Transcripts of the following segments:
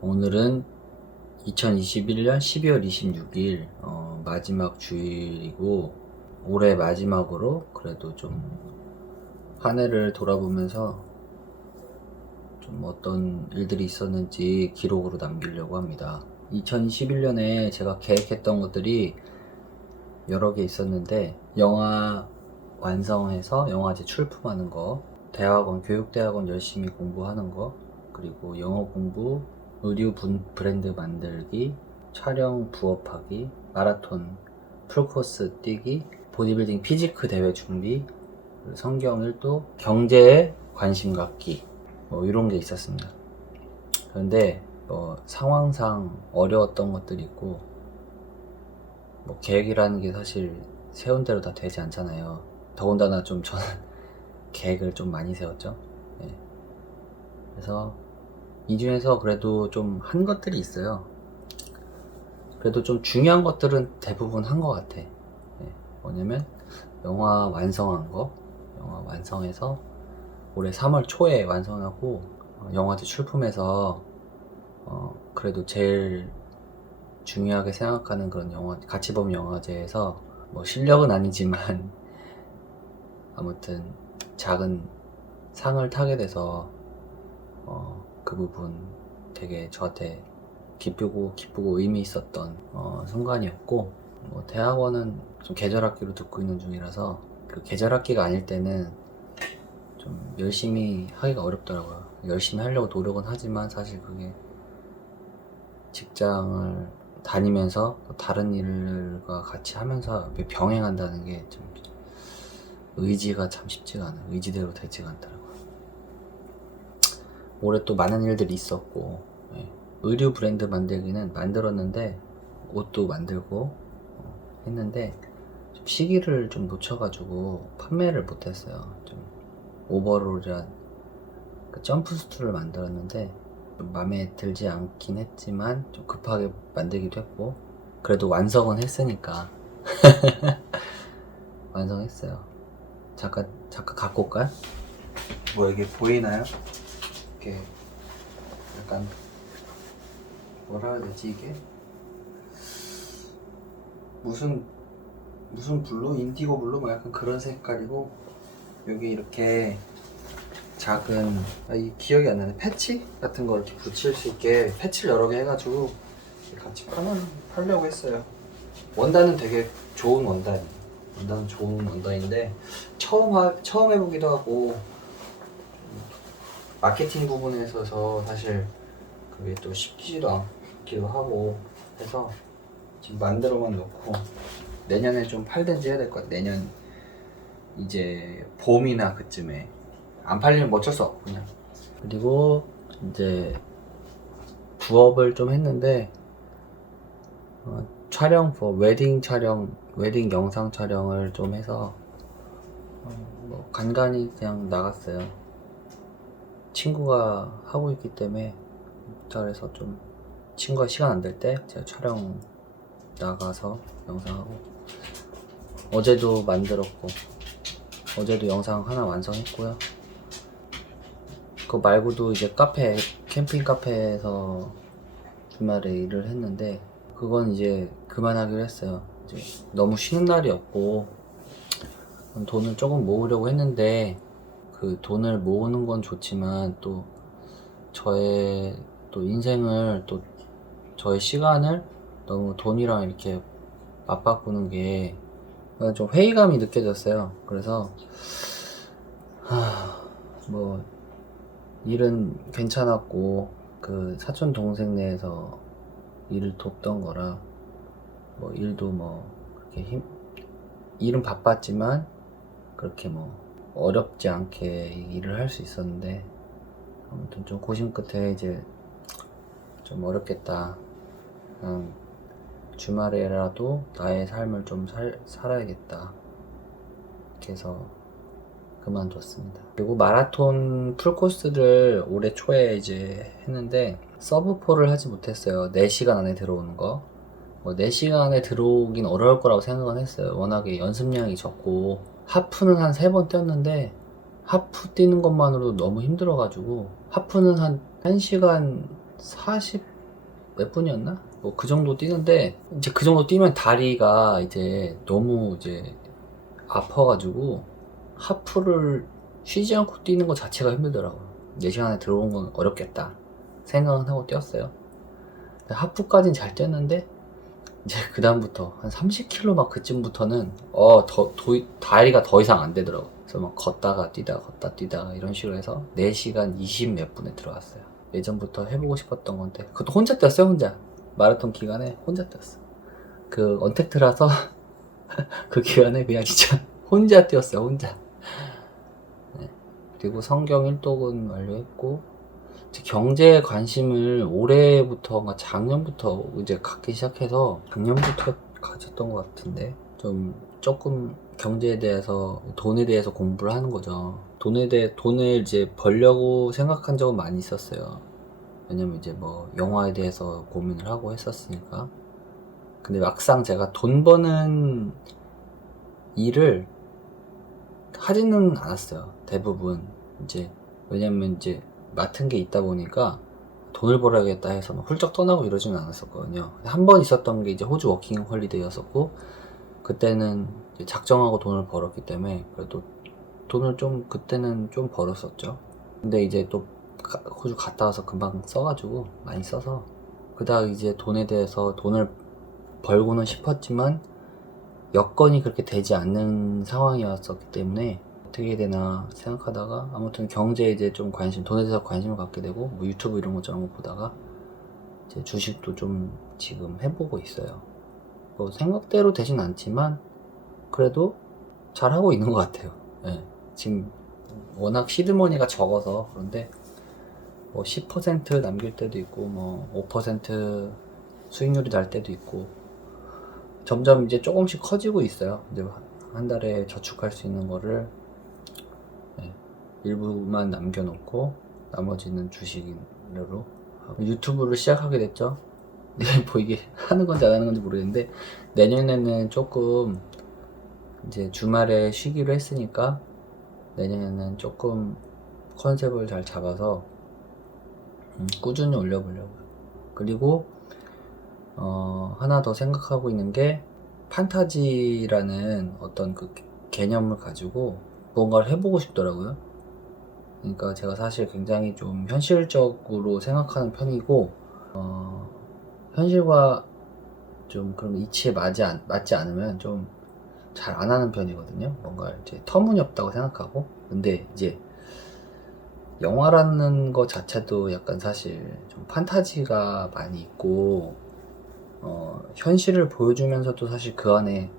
오늘은 2021년 12월 26일 마지막 주일이고 올해 마지막으로 그래도 좀 한 해를 돌아보면서 좀 어떤 일들이 있었는지 기록으로 남기려고 합니다. 2021년에 제가 계획했던 것들이 여러 개 있었는데, 영화 완성해서 영화제 출품하는 거, 대학원, 교육대학원 열심히 공부하는 거, 그리고 영어 공부, 의류 브랜드 만들기, 촬영 부업하기, 마라톤 풀코스 뛰기, 보디빌딩 피지크 대회 준비, 성경 1도, 경제에 관심 갖기, 뭐 이런 게 있었습니다. 그런데 상황상 어려웠던 것들이 있고, 계획이라는 게 사실 세운 대로 다 되지 않잖아요. 더군다나 좀 저는 계획을 좀 많이 세웠죠. 네. 그래서 이 중에서 그래도 좀 한 것들이 있어요. 그래도 좀 중요한 것들은 대부분 한 것 같아. 네. 뭐냐면 영화 완성한 거, 영화 완성해서 올해 3월 초에 완성하고 영화제 출품해서 그래도 제일 중요하게 생각하는 그런 같이 보면 영화제에서 뭐 실력은 아니지만 아무튼 작은 상을 타게 돼서 그 부분 되게 저한테 기쁘고 의미 있었던 순간이었고, 대학원은 좀 계절학기로 듣고 있는 중이라서 그 계절학기가 아닐 때는 좀 열심히 하기가 어렵더라고요. 열심히 하려고 노력은 하지만 사실 그게 직장을 다니면서 다른 일과 같이 하면서 병행한다는 게 좀 의지가 참 쉽지가 않아요. 의지대로 되지가 않더라고요. 올해 또 많은 일들이 있었고, 예. 의류 브랜드 만들기는 만들었는데 옷도 만들고 했는데 좀 시기를 좀 놓쳐가지고 판매를 못했어요. 좀 오버롤이란 그 점프수트를 만들었는데 좀 마음에 들지 않긴 했지만 좀 급하게 만들기도 했고, 그래도 완성은 했으니까 완성했어요. 잠깐 갖고 올까요? 뭐 이게 보이나요? 이렇게 약간 뭐라 해야 되지 이게? 무슨 블루? 인디고 블루? 뭐 약간 그런 색깔이고, 여기 이렇게 작은 이 기억이 안 나네, 패치 같은 거 이렇게 붙일 수 있게 패치를 여러 개 해가지고 같이 팔려고 했어요. 원단은 되게 좋은 원단이에요. 원단은 좋은 원단인데 처음 해보기도 하고 마케팅 부분에 있어서 사실 그게 또 쉽지도 않기도 하고 해서 지금 만들어만 놓고 내년에 좀 팔든지 해야 될 것 같아. 내년 이제 봄이나 그쯤에. 안 팔리면 어쩔 수 없고 그냥. 그리고 이제 부업을 좀 했는데 촬영 부업, 웨딩 영상 촬영을 좀 해서 간간히 그냥 나갔어요. 친구가 하고 있기 때문에 그래서 좀 친구가 시간 안 될 때 제가 촬영 나가서 영상하고, 어제도 만들었고 어제도 영상 하나 완성했고요. 그거 말고도 이제 캠핑 카페에서 주말에 일을 했는데 그건 이제 그만하기로 했어요. 이제 너무 쉬는 날이었고 돈을 조금 모으려고 했는데, 그 돈을 모으는 건 좋지만 또 저의 또 인생을, 또 저의 시간을 너무 돈이랑 이렇게 맞바꾸는 게 좀 회의감이 느껴졌어요. 그래서 뭐 일은 괜찮았고 그 사촌 동생 내에서 일을 돕던 거라 뭐 일도 뭐 그렇게 일은 바빴지만 그렇게 뭐 어렵지 않게 일을 할 수 있었는데, 아무튼 좀 고심 끝에 이제 좀 어렵겠다, 주말에라도 나의 삶을 좀 살아야겠다 이렇게 해서 그만뒀습니다. 그리고 마라톤 풀코스를 올해 초에 이제 했는데 서브4를 하지 못했어요. 4시간 안에 들어오는 거. 4시간 안에 들어오긴 어려울 거라고 생각은 했어요. 워낙에 연습량이 적고 하프는 한 3번 뛰었는데 하프 뛰는 것만으로도 너무 힘들어가지고 하프는 한 1시간 40 몇 분이었나? 뭐 그 정도 뛰는데, 이제 그 정도 뛰면 다리가 이제 너무 이제 아파가지고 하프를 쉬지 않고 뛰는 것 자체가 힘들더라고요. 4시간에 들어온 건 어렵겠다 생각은 하고 뛰었어요. 하프까진 잘 뛰었는데, 이제 그 다음부터 한 30km 막 그쯤부터는 다리가 더 이상 안 되더라고. 그래서 막 걷다가 뛰다가 이런 식으로 해서 4시간 20 몇 분에 들어갔어요. 예전부터 해보고 싶었던 건데, 그것도 혼자 뛰었어요. 혼자 마라톤 기간에 혼자 뛰었어. 그 언택트라서 그 기간에 그냥 진짜 혼자 뛰었어요. 혼자. 네. 그리고 성경 1독은 완료했고, 경제에 관심을 올해부터가 작년부터 이제 갖기 시작해서, 작년부터 가졌던 것 같은데, 좀 조금 경제에 대해서, 돈에 대해서 공부를 하는 거죠. 돈을 이제 벌려고 생각한 적은 많이 있었어요. 왜냐면 이제 뭐 영화에 대해서 고민을 하고 했었으니까. 근데 막상 제가 돈 버는 일을 하지는 않았어요. 대부분 이제, 왜냐면 이제 맡은 게 있다 보니까 돈을 벌어야겠다 해서 막 훌쩍 떠나고 이러지는 않았었거든요. 한 번 있었던 게 이제 호주 워킹 홀리데이였었고, 그때는 이제 작정하고 돈을 벌었기 때문에 그래도 돈을 좀 그때는 좀 벌었었죠. 근데 이제 또 호주 갔다 와서 금방 써가지고 많이 써서, 그다음 이제 돈에 대해서 돈을 벌고는 싶었지만 여건이 그렇게 되지 않는 상황이었었기 때문에 어떻게 해야 되나 생각하다가, 아무튼 경제에 이제 좀 돈에 대해서 관심을 갖게 되고, 뭐 유튜브 이런 거 저런 거 보다가 이제 주식도 좀 지금 해보고 있어요. 뭐 생각대로 되진 않지만 그래도 잘 하고 있는 것 같아요. 네. 지금 워낙 시드머니가 적어서 그런데, 뭐 10% 남길 때도 있고, 뭐 5% 수익률이 날 때도 있고, 점점 이제 조금씩 커지고 있어요. 이제 한 달에 저축할 수 있는 거를, 네, 일부만 남겨놓고 나머지는 주식으로 하고, 유튜브를 시작하게 됐죠. 뭐 이게 하는 건지 안 하는 건지 모르겠는데, 내년에는 조금 이제 주말에 쉬기로 했으니까 내년에는 조금 컨셉을 잘 잡아서 꾸준히 올려보려고요. 그리고 하나 더 생각하고 있는 게, 판타지라는 어떤 그 개념을 가지고 뭔가를 해보고 싶더라고요. 그러니까 제가 사실 굉장히 좀 현실적으로 생각하는 편이고, 현실과 좀 그런 이치에 맞지 않으면 좀 잘 안 하는 편이거든요. 뭔가 이제 터무니없다고 생각하고. 근데 이제 영화라는 거 자체도 약간 사실 좀 판타지가 많이 있고, 현실을 보여주면서도 사실 그 안에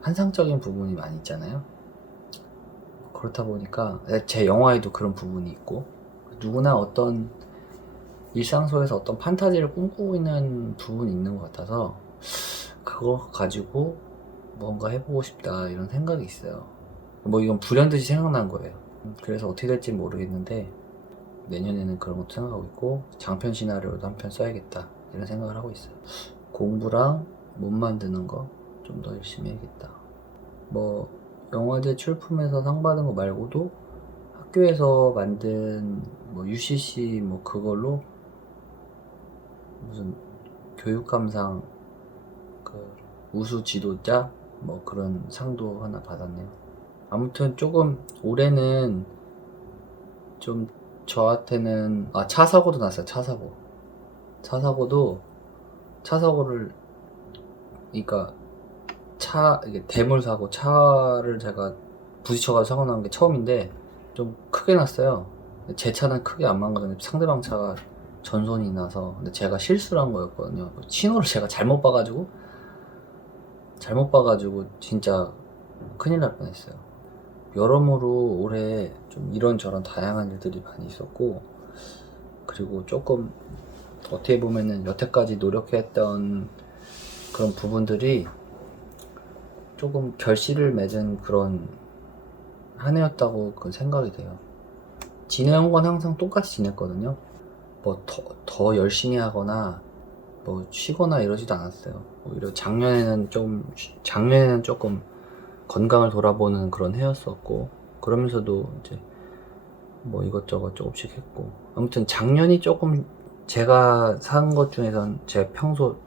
환상적인 부분이 많이 있잖아요. 그렇다 보니까 제 영화에도 그런 부분이 있고, 누구나 어떤 일상 속에서 어떤 판타지를 꿈꾸고 있는 부분이 있는 것 같아서, 그거 가지고 뭔가 해보고 싶다 이런 생각이 있어요. 뭐 이건 불현듯이 생각난 거예요. 그래서 어떻게 될지 모르겠는데, 내년에는 그런 것도 생각하고 있고, 장편 시나리오도 한 편 써야겠다 이런 생각을 하고 있어요. 공부랑 몸 만드는 거 좀 더 열심히 해야겠다. 뭐 영화제 출품해서 상 받은 거 말고도 학교에서 만든 뭐 UCC 뭐 그걸로 무슨 교육감상, 그 우수 지도자 뭐 그런 상도 하나 받았네요. 아무튼 조금 올해는 좀 저한테는, 차 사고도 났어요. 차 사고를, 그러니까 이게 대물 사고, 차를 제가 부딪혀가지고 사고 난 게 처음인데 좀 크게 났어요. 제 차는 크게 안 망가졌는데 상대방 차가 전손이 나서, 근데 제가 실수를 한 거였거든요. 신호를 제가 잘못 봐가지고 진짜 큰일 날 뻔했어요. 여러모로 올해 좀 이런저런 다양한 일들이 많이 있었고, 그리고 조금 어떻게 보면은 여태까지 노력했던 그런 부분들이 조금 결실을 맺은 그런 한 해였다고 그 생각이 돼요. 지내온 건 항상 똑같이 지냈거든요. 뭐 더 열심히 하거나 뭐 쉬거나 이러지도 않았어요. 오히려 작년에는 조금 건강을 돌아보는 그런 해였었고, 그러면서도 이제 뭐 이것저것 조금씩 했고, 아무튼 작년이 조금 제가 산 것 중에선 제 평소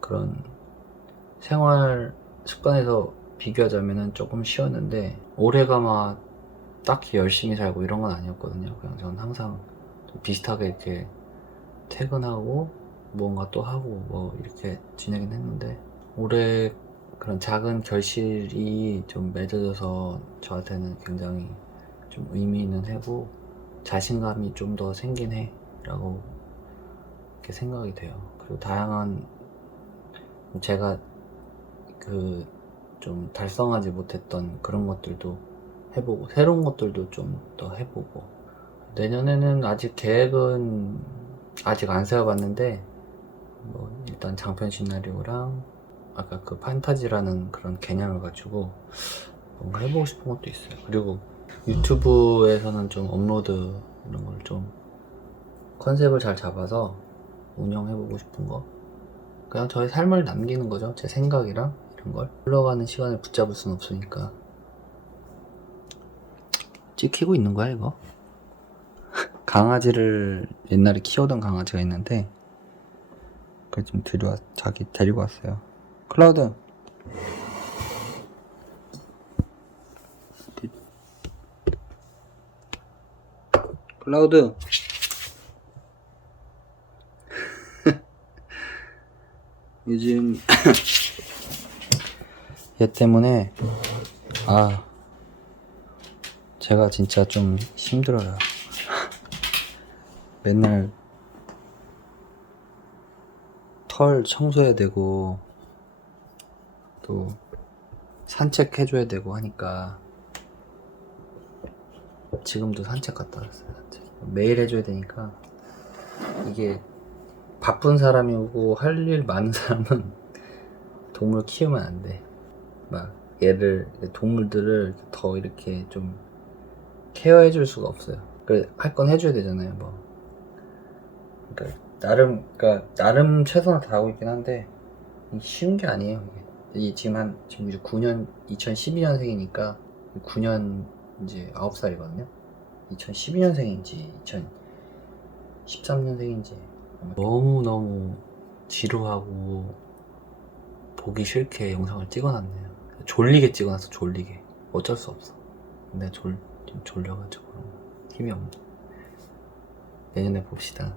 그런 생활 습관에서 비교하자면은 조금 쉬웠는데, 올해가 막 딱히 열심히 살고 이런 건 아니었거든요. 그냥 전 항상 좀 비슷하게 이렇게 퇴근하고 뭔가 또 하고 뭐 이렇게 지내긴 했는데, 올해 그런 작은 결실이 좀 맺어져서 저한테는 굉장히 좀 의미 있는 해고, 자신감이 좀 더 생긴 해라고 이렇게 생각이 돼요. 그리고 다양한 제가 그 좀 달성하지 못했던 그런 것들도 해보고, 새로운 것들도 좀 더 해보고, 내년에는 아직 계획은 아직 안 세워봤는데, 뭐 일단 장편 시나리오랑 아까 그 판타지라는 그런 개념을 가지고 뭔가 해보고 싶은 것도 있어요. 그리고 유튜브에서는 좀 업로드 이런 걸 좀 컨셉을 잘 잡아서 운영해보고 싶은 거, 그냥 저의 삶을 남기는 거죠. 제 생각이랑 이런 걸. 흘러가는 시간을 붙잡을 순 없으니까. 찍히고 있는 거야 이거? 강아지를 옛날에 키우던 강아지가 있는데, 그걸 좀 자기 데리고 왔어요. 클라우드. 클라우드. 요즘 얘 때문에 제가 진짜 좀 힘들어요. 맨날 털 청소해야 되고 또 산책해줘야 되고 하니까, 지금도 산책 갔다 왔어요. 산책. 매일 해줘야 되니까, 이게 바쁜 사람이고 할 일 많은 사람은 동물 키우면 안 돼. 막 동물들을 더 이렇게 좀 케어해줄 수가 없어요. 할 건 해줘야 되잖아요. 뭐 나름 최선을 다하고 있긴 한데 쉬운 게 아니에요. 이게 지금 이제 9년 2012년생이니까 9년 이제 9살이거든요. 2012년생인지 2013년생인지 너무너무 지루하고 보기 싫게 영상을 찍어놨네요. 졸리게 찍어놨어. 졸리게. 어쩔 수 없어. 근데 좀 졸려가지고 힘이 없네. 내년에 봅시다.